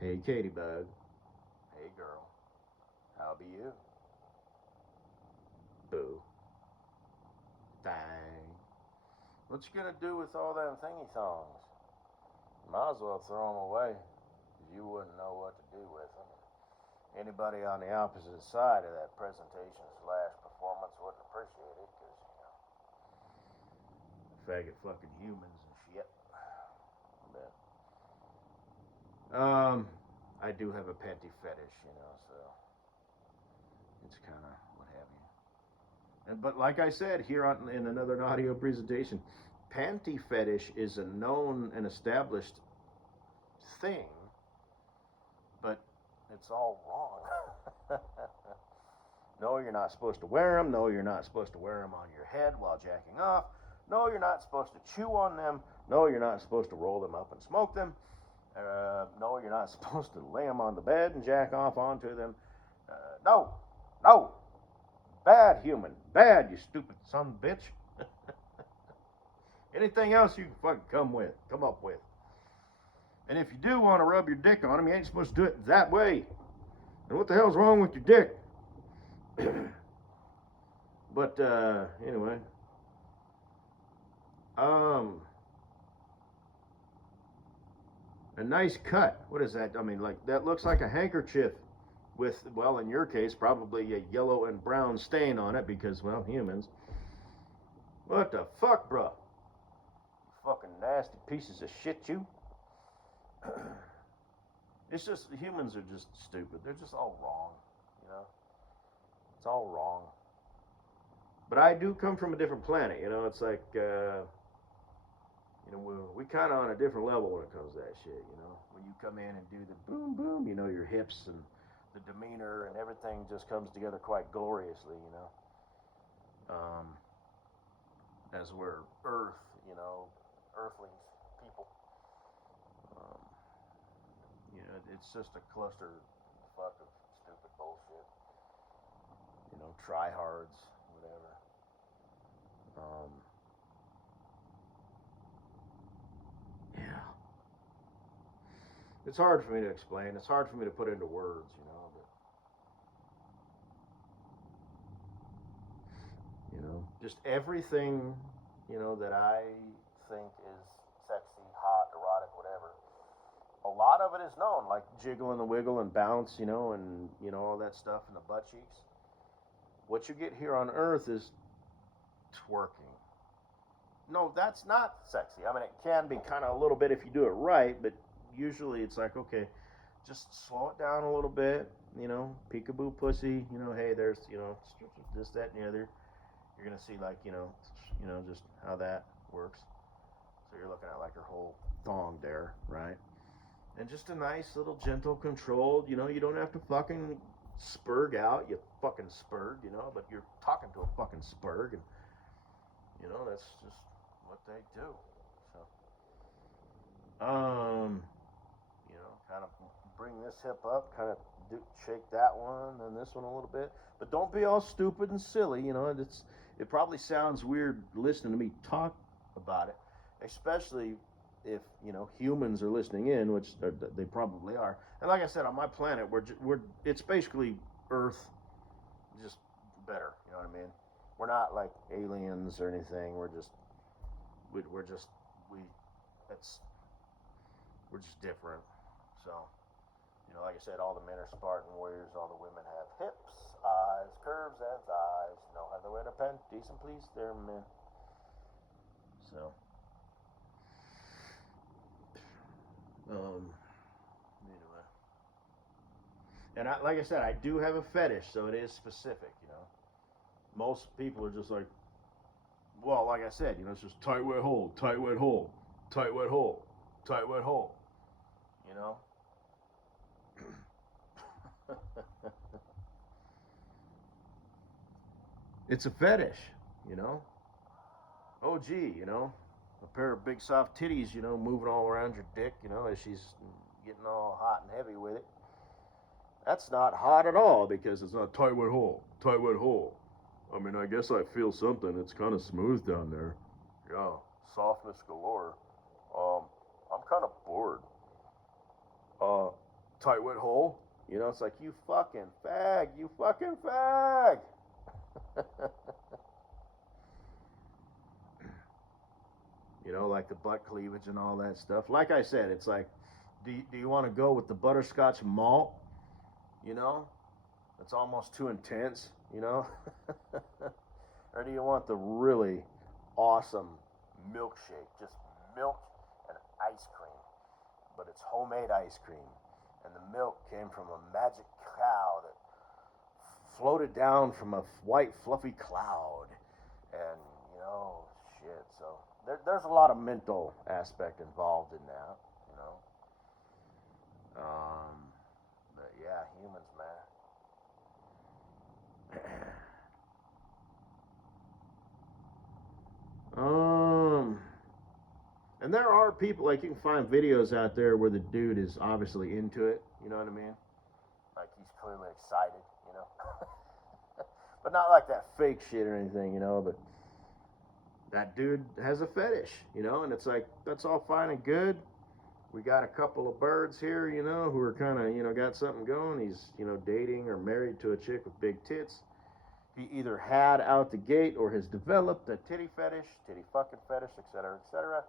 Hey, Katie Bug. Hey, girl. How be you? Boo. Dang. What you gonna do with all them thingy songs? Might as well throw them away, 'cause you wouldn't know what to do with them. Anybody on the opposite side of that presentation slash performance wouldn't appreciate it, 'cause, faggot fucking humans and shit. But, I do have a panty fetish, so it's kind of what have you. But like I said here in another audio presentation, panty fetish is a known and established thing, but it's all wrong. No, you're not supposed to wear them. No, you're not supposed to wear them on your head while jacking off. No, you're not supposed to chew on them. No, you're not supposed to roll them up and smoke them. No, you're not supposed to lay them on the bed and jack off onto them. No, no, bad human, bad, you stupid son of a bitch. Anything else you can fucking come up with. And if you do want to rub your dick on them, you ain't supposed to do it that way. And what the hell's wrong with your dick? But anyway, a nice cut. What is that? I mean, like that looks like a handkerchief with, well, in your case, probably a yellow and brown stain on it because, well, humans. What the fuck, bro? Fucking nasty pieces of shit, you. It's just humans are just stupid. They're just all wrong. It's all wrong. But I do come from a different planet. It's like we kind of on a different level when it comes to that shit. When you come in and do the boom boom, your hips and the demeanor and everything just comes together quite gloriously. As we're Earth, Earthlings, people. Um, it's just a cluster fuck of stupid bullshit. Tryhards, whatever. Um, yeah. It's hard for me to explain. It's hard for me to put into words. Just everything, that I think is sexy, hot, erotic, whatever. A lot of it is known, like jiggle and the wiggle and bounce, and all that stuff in the butt cheeks. What you get here on Earth is twerking. No, that's not sexy. I mean, it can be kind of a little bit if you do it right, but usually it's like, okay, just slow it down a little bit, peekaboo pussy, hey, there's, this, that, and the other. You're gonna see like, just how that works. So you're looking at like her whole thong there, right? And just a nice little gentle controlled, you don't have to fucking spurg out, you fucking spurg, but you're talking to a fucking spurg, and that's just what they do. So, kind of bring this hip up, kind of shake that one and this one a little bit, but don't be all stupid and silly. It probably sounds weird listening to me talk about it, especially if humans are listening in, which they probably are. And like I said, on my planet, we're it's basically Earth, just better. You know what I mean? We're not like aliens or anything. We're just we that's we're just different. So, like I said, all the men are Spartan warriors. All the women have hips, eyes, curves, and thighs. Know how to wear their panties and please their men. So, anyway. And like I said, I do have a fetish, so it is specific. Most people are just like, well, like I said, it's just tight wet hole, tight wet hole, tight wet hole, tight wet hole. You know. It's a fetish. Oh, gee, a pair of big soft titties, moving all around your dick, as she's getting all hot and heavy with it. That's not hot at all because it's not tight wet hole, tight wet hole. I mean, I guess I feel something. It's kind of smooth down there. Yeah, softness galore. I'm kind of bored. Uh, tight wet hole. You know, it's like, you fucking fag, you fucking fag. You know, like the butt cleavage and all that stuff. Like I said, it's like, do you want to go with the butterscotch malt? You know, it's almost too intense, you know? Or do you want the really awesome milkshake? Just milk and ice cream. But it's homemade ice cream. And the milk came from a magic cow that floated down from a white fluffy cloud. And, you know, shit. So there's a lot of mental aspect involved in that, you know. But yeah, humans, man. And there are people, like, you can find videos out there where the dude is obviously into it, you know what I mean? Like, he's clearly excited, you know? But not like that fake shit or anything, you know, but that dude has a fetish, you know, and it's like, that's all fine and good. We got a couple of birds here, you know, who are kind of, you know, got something going. He's, you know, dating or married to a chick with big tits. He either had out the gate or has developed a titty fetish, titty fucking fetish, etc., etc.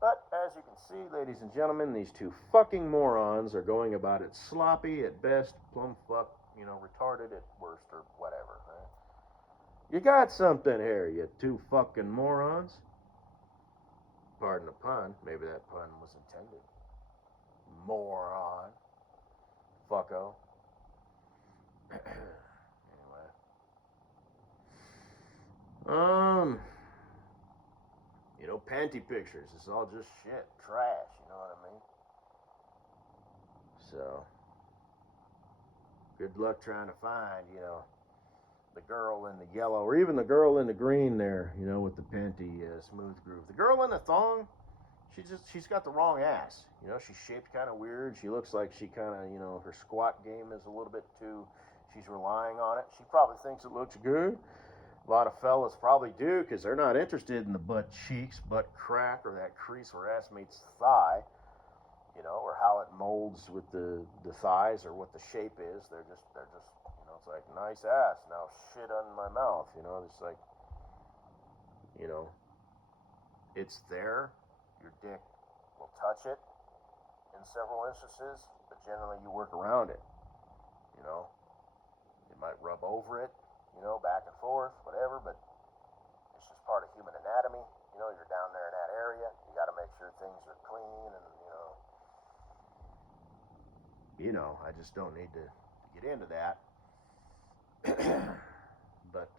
But as you can see, ladies and gentlemen, these two fucking morons are going about it sloppy at best, plumb fuck, you know, retarded at worst, or whatever. Right? You got something here, you two fucking morons. Pardon the pun. Maybe that pun was intended. Moron. Fucko. Anyway. You know, panty pictures. It's all just shit. Trash, you know what I mean? So, good luck trying to find, you know, the girl in the yellow, or even the girl in the green there, you know, with the panty smooth groove. The girl in the thong, she's got the wrong ass. You know, she's shaped kind of weird. She looks like she kind of, you know, her squat game is a little bit too, she's relying on it. She probably thinks it looks good. A lot of fellas probably do, because they're not interested in the butt cheeks, butt crack, or that crease where ass meets thigh, you know, or how it molds with the thighs, or what the shape is. They're just, you know, it's like, nice ass, now shit on my mouth, you know, it's like, you know, it's there. Your dick will touch it in several instances, but generally you work around it, you know. You might rub over it, you know, back and forth, whatever, but it's just part of human anatomy. You know, you're down there in that area. You got to make sure things are clean, and, you know, I just don't need to get into that. But,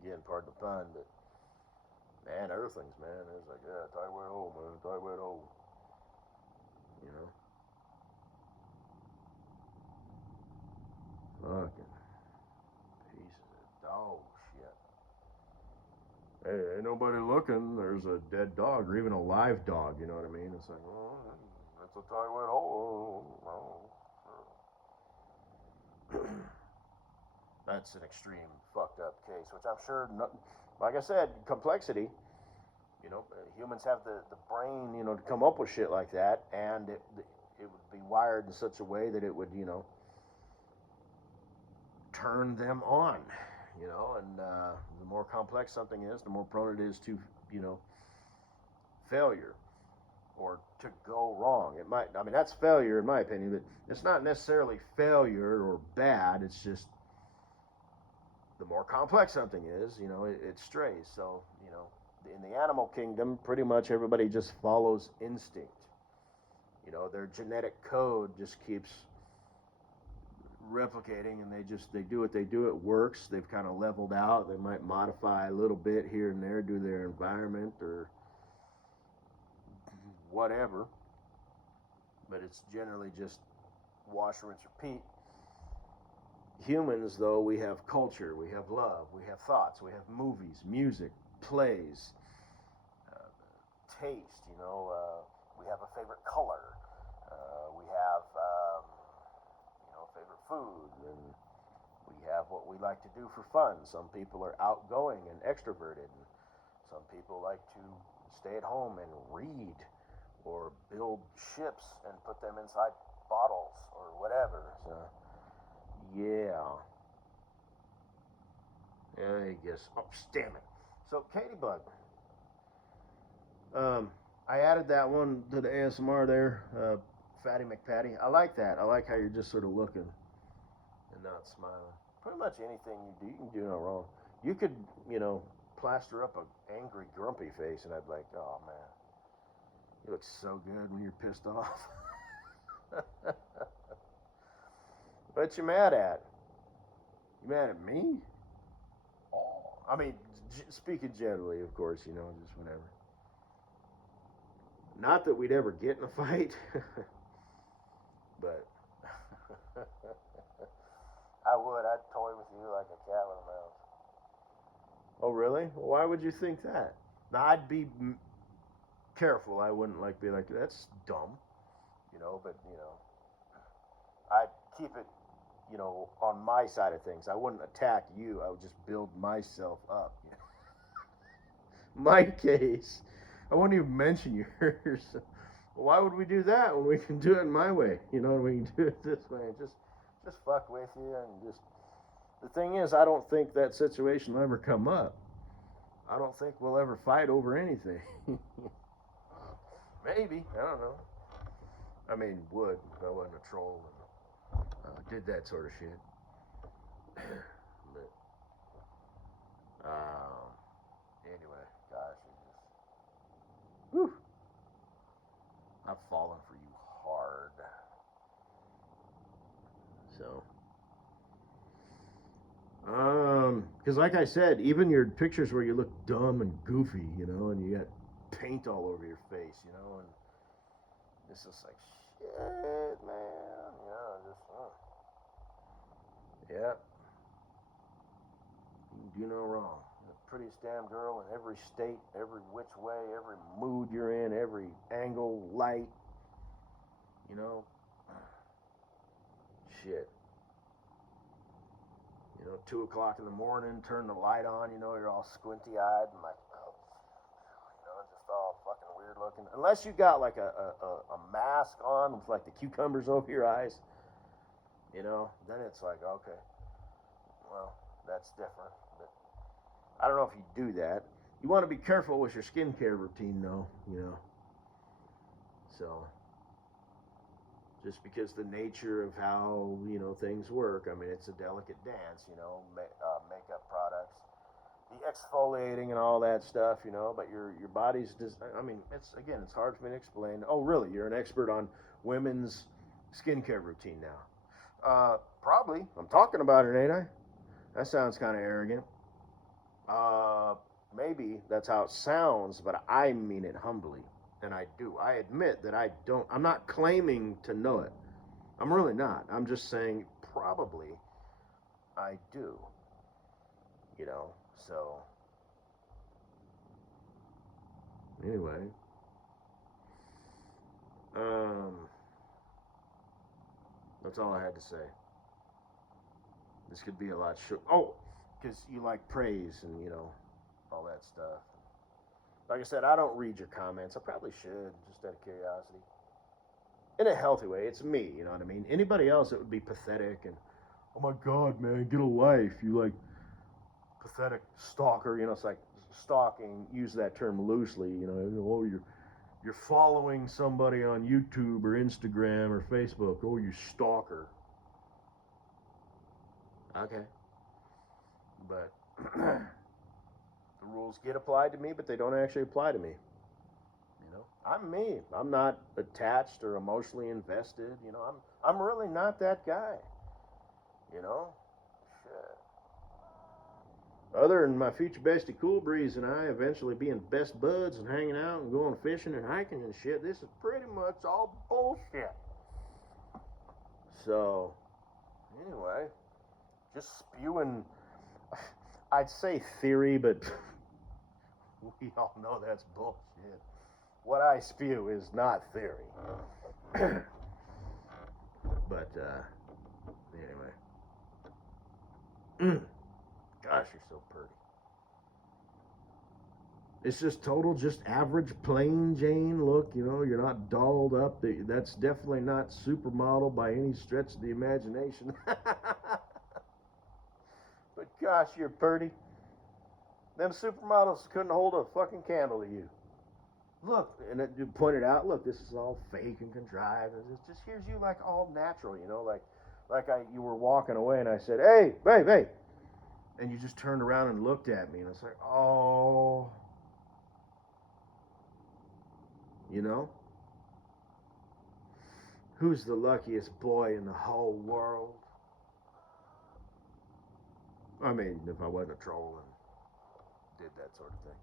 again, pardon the pun, but, man, other things, man, it's like, yeah, tight wet hole, man, tight wet hole. You know? Fucking pieces of dog shit. Hey, ain't nobody looking. There's a dead dog, or even a live dog. You know what I mean? It's like, oh, that's a tight wet hole. That's an extreme fucked up case, which I'm sure, like I said, complexity. You know, humans have the brain, you know, to come up with shit like that, and it would be wired in such a way that it would, you know, turn them on, you know, and the more complex something is, the more prone it is to, you know, failure or to go wrong. It might, I mean, that's failure in my opinion, but it's not necessarily failure or bad. It's just the more complex something is, you know, it strays. So, you know, in the animal kingdom, pretty much everybody just follows instinct. You know, their genetic code just keeps replicating, and they do what they do. It works. They've kind of leveled out. They might modify a little bit here and there due to their environment or whatever, but it's generally just wash, rinse, repeat. Humans, though, we have culture, we have love, we have thoughts, we have movies, music, plays, taste, you know, we have a favorite color, we have, you know, favorite food, and we have what we like to do for fun. Some people are outgoing and extroverted, and some people like to stay at home and read or build ships and put them inside bottles or whatever. So, yeah. I guess. Oh, damn it. So, Katybug. I added that one to the ASMR there. Fatty McPatty. I like that. I like how you're just sort of looking and not smiling. Pretty much anything you do, you can do no wrong. You could, plaster up a angry, grumpy face, and I'd be like, oh man, you look so good when you're pissed off. What you mad at? You mad at me? Oh, I mean, speaking generally, of course, just whatever. Not that we'd ever get in a fight, but I would. I'd toy with you like a cat with a mouse. Oh, really? Well, why would you think that? Now, I'd be careful. I wouldn't be like, that's dumb, but, I'd keep it, on my side of things. I wouldn't attack you. I would just build myself up. My case, I wouldn't even mention yours. Why would we do that when we can do it my way? We can do it this way. Just fuck with you and just. The thing is, I don't think that situation will ever come up. I don't think we'll ever fight over anything. Maybe, I don't know. I mean, would if I wasn't a troll and did that sort of shit. But anyway, gosh, whew, I've fallen for you hard. So. Because like I said, even your pictures where you look dumb and goofy, and you got paint all over your face, and it's just like, shit, man, yeah. You can do no wrong. You're the prettiest damn girl in every state, every which way, every mood you're in, every angle, light, shit. 2 o'clock in the morning, turn the light on, you're all squinty eyed and like, just all fucking weird looking. Unless you got like a mask on with like the cucumbers over your eyes, then it's like, okay, well, that's different. But I don't know if you do that. You want to be careful with your skincare routine, though, So. Just because the nature of how things work. I mean, it's a delicate dance. Makeup products, the exfoliating and all that stuff. But your body's just. I mean, it's hard for me to explain. Oh, really? You're an expert on women's skincare routine now? Probably. I'm talking about it, ain't I? That sounds kind of arrogant. Maybe that's how it sounds, but I mean it humbly. And I do. I admit that I'm not claiming to know it. I'm really not. I'm just saying probably I do. So. Anyway. That's all I had to say. This could be a lot short. Oh, because you like praise and, all that stuff. Like I said, I don't read your comments. I probably should, just out of curiosity. In a healthy way. It's me, you know what I mean? Anybody else, it would be pathetic and, oh my God, man, get a life. You like pathetic stalker. It's like stalking. Use that term loosely. Oh, you're following somebody on YouTube or Instagram or Facebook. Oh, you stalker. Okay. But the rules get applied to me, but they don't actually apply to me. I'm me. I'm not attached or emotionally invested. I'm really not that guy. Shit. Other than my future bestie Cool Breeze and I eventually being best buds and hanging out and going fishing and hiking and shit, this is pretty much all bullshit. So, anyway, just spewing, I'd say theory, but we all know that's bullshit. What I spew is not theory. But, anyway. Gosh, you're so pretty. It's just total, just average, plain Jane look. You know, you're not dolled up. That's definitely not supermodel by any stretch of the imagination. But gosh, you're pretty. Them supermodels couldn't hold a fucking candle to you. Look, and you pointed out, look, this is all fake and contrived. And it just here's you like all natural, you know, like you were walking away, and I said, hey, babe, hey, and you just turned around and looked at me, and it's like, oh, you know, who's the luckiest boy in the whole world? I mean, if I wasn't a troll and did that sort of thing.